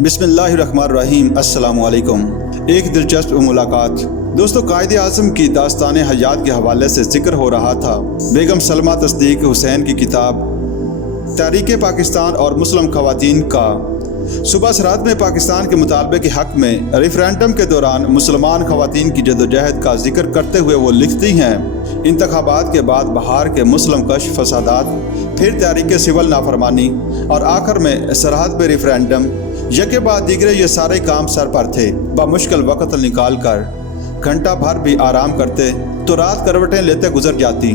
بسم اللہ الرحمن الرحیم۔ السلام علیکم۔ ایک دلچسپ ملاقات۔ دوستو، قائد اعظم کی داستان حیات کے حوالے سے ذکر ہو رہا تھا۔ بیگم سلمہ تصدیق حسین کی کتاب تحریک پاکستان اور مسلم خواتین کا صوبہ سرحد میں پاکستان کے مطالبے کے حق میں ریفرینڈم کے دوران مسلمان خواتین کی جدوجہد کا ذکر کرتے ہوئے وہ لکھتی ہیں، انتخابات کے بعد بہار کے مسلم کش فسادات، پھر تحریک سول نافرمانی اور آخر میں سرحد پہ ریفرینڈم، یکے بعد دیگرے یہ سارے کام سر پر تھے۔ بمشکل وقت نکال کر گھنٹہ بھر بھی آرام کرتے تو رات کروٹیں لیتے گزر جاتی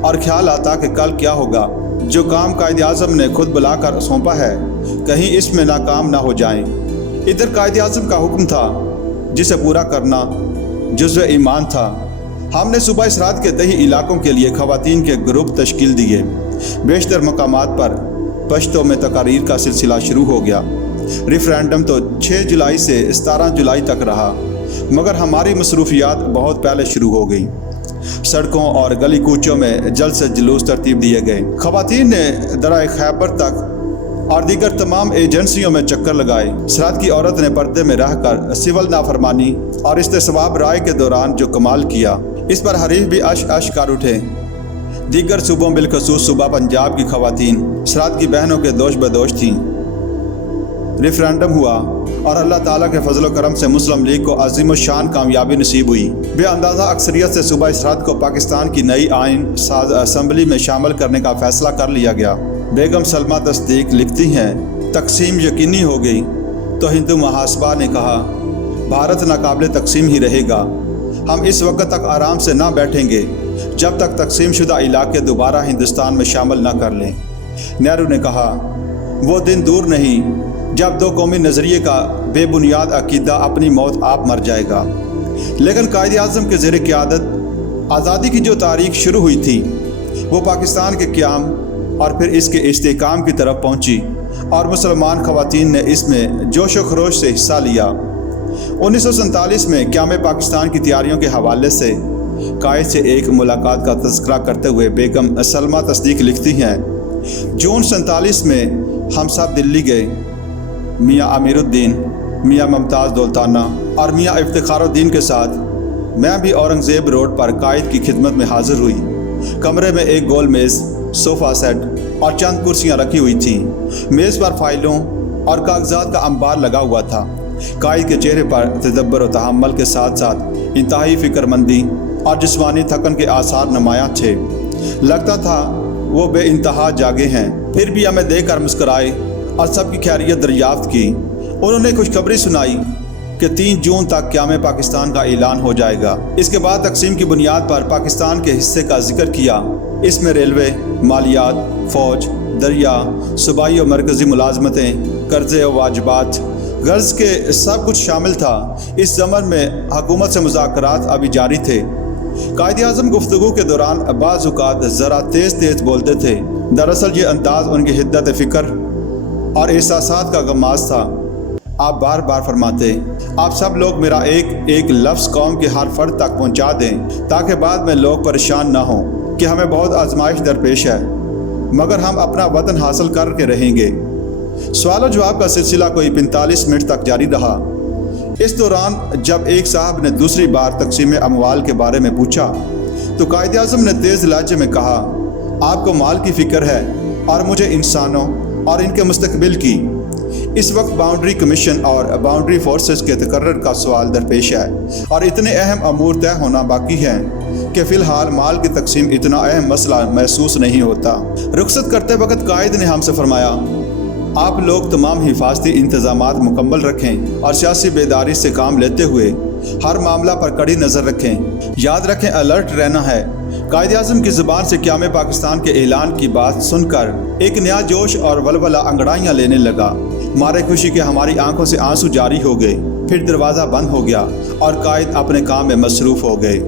اور خیال آتا کہ کل کیا ہوگا۔ جو کام قائد اعظم نے خود بلا کر سونپا ہے کہیں اس میں ناکام نہ ہو جائیں۔ ادھر قائد اعظم کا حکم تھا جسے پورا کرنا جزو ایمان تھا۔ ہم نے صوبہ سرحد کے دیہی علاقوں کے لیے خواتین کے گروپ تشکیل دیے۔ بیشتر مقامات پر پشتوں میں تقاریر کا سلسلہ شروع ہو گیا۔ ریفرینڈم تو 6 جولائی سے 17 جولائی تک رہا، مگر ہماری مصروفیات بہت پہلے شروع ہو گئیں۔ سڑکوں اور گلی کوچوں میں جلد سے جلوس ترتیب دیے گئے۔ خواتین نے درائے خیبر تک اور دیگر تمام ایجنسیوں میں چکر لگائے۔ سرحد کی عورت نے پردے میں رہ کر سول نافرمانی اور استصواب رائے کے دوران جو کمال کیا، اس پر حریف بھی اش کر اٹھے۔ دیگر صوبوں بالخصوص صوبہ پنجاب کی خواتین سرحد کی بہنوں کے دوش بدوش تھیں۔ ریفرینڈم ہوا اور اللہ تعالیٰ کے فضل و کرم سے مسلم لیگ کو عظیم الشان کامیابی نصیب ہوئی۔ بے اندازہ اکثریت سے صوبہ سرحد کو پاکستان کی نئی آئین ساز اسمبلی میں شامل کرنے کا فیصلہ کر لیا گیا۔ بیگم سلمہ تصدیق لکھتی ہیں، تقسیم یقینی ہو گئی تو ہندو محاسبہ نے کہا بھارت ناقابل تقسیم ہی رہے گا۔ ہم اس وقت تک آرام سے نہ بیٹھیں گے جب تک تقسیم شدہ علاقے دوبارہ ہندوستان میں شامل نہ کر لیں۔ نہرو نے کہا وہ دن دور نہیں جب دو قومی نظریے کا بے بنیاد عقیدہ اپنی موت آپ مر جائے گا۔ لیکن قائد اعظم کے زیر قیادت آزادی کی جو تاریخ شروع ہوئی تھی وہ پاکستان کے قیام اور پھر اس کے استحکام کی طرف پہنچی اور مسلمان خواتین نے اس میں جوش و خروش سے حصہ لیا۔ 1947 میں قیام پاکستان کی تیاریوں کے حوالے سے قائد سے ایک ملاقات کا تذکرہ کرتے ہوئے بیگم سلمہ تصدیق لکھتی ہیں، جون 47 میں ہم سب دلی گئے۔ میاں امیر الدین، میاں ممتاز دولتانہ اور میاں افتخار الدین کے ساتھ میں بھی اورنگزیب روڈ پر قائد کی خدمت میں حاضر ہوئی۔ کمرے میں ایک گول میز، صوفہ سیٹ اور چند کرسیاں رکھی ہوئی تھیں۔ میز پر فائلوں اور کاغذات کا انبار لگا ہوا تھا۔ قائد کے چہرے پر تدبر و تحمل کے ساتھ ساتھ انتہائی فکر مندی اور جسمانی تھکن کے آثار نمایاں تھے۔ لگتا تھا وہ بے انتہا جاگے ہیں، پھر بھی ہمیں دیکھ کر مسکرائے اور سب کی خیریت دریافت کی۔ انہوں نے خوشخبری سنائی کہ 3 جون تک قیام پاکستان کا اعلان ہو جائے گا۔ اس کے بعد تقسیم کی بنیاد پر پاکستان کے حصے کا ذکر کیا۔ اس میں ریلوے، مالیات، فوج، دریا، صوبائی و مرکزی ملازمتیں، قرضے و واجبات، غرض کے سب کچھ شامل تھا۔ اس ضمن میں حکومت سے مذاکرات ابھی جاری تھے۔ قائد اعظم گفتگو کے دوران بعض اوقات ذرا تیز تیز بولتے تھے۔ دراصل یہ انداز ان کی حدت فکر اور احساسات کا غماز تھا۔ آپ بار بار فرماتے، آپ سب لوگ میرا ایک لفظ قوم کے ہر فرد تک پہنچا دیں تاکہ بعد میں لوگ پریشان نہ ہوں کہ ہمیں بہت آزمائش درپیش ہے، مگر ہم اپنا وطن حاصل کر کے رہیں گے۔ سوال و جواب کا سلسلہ کوئی 45 منٹ تک جاری رہا۔ اس دوران جب ایک صاحب نے دوسری بار تقسیم اموال کے بارے میں پوچھا تو قائد اعظم نے تیز لہجے میں کہا، آپ کو مال کی فکر ہے اور مجھے انسانوں اور ان کے مستقبل کی۔ اس وقت باؤنڈری کمیشن اور باؤنڈری فورسز کے تقرر کا سوال درپیش ہے اور اتنے اہم امور طے ہونا باقی ہیں کہ فی الحال مال کی تقسیم اتنا اہم مسئلہ محسوس نہیں ہوتا۔ رخصت کرتے وقت قائد نے ہم سے فرمایا، آپ لوگ تمام حفاظتی انتظامات مکمل رکھیں اور سیاسی بیداری سے کام لیتے ہوئے ہر معاملہ پر کڑی نظر رکھیں۔ یاد رکھیں الرٹ رہنا ہے۔ قائد اعظم کی زبان سے قیام پاکستان کے اعلان کی بات سن کر ایک نیا جوش اور ولولہ انگڑائیاں لینے لگا۔ مارے خوشی کے ہماری آنکھوں سے آنسو جاری ہو گئے۔ پھر دروازہ بند ہو گیا اور قائد اپنے کام میں مصروف ہو گئے۔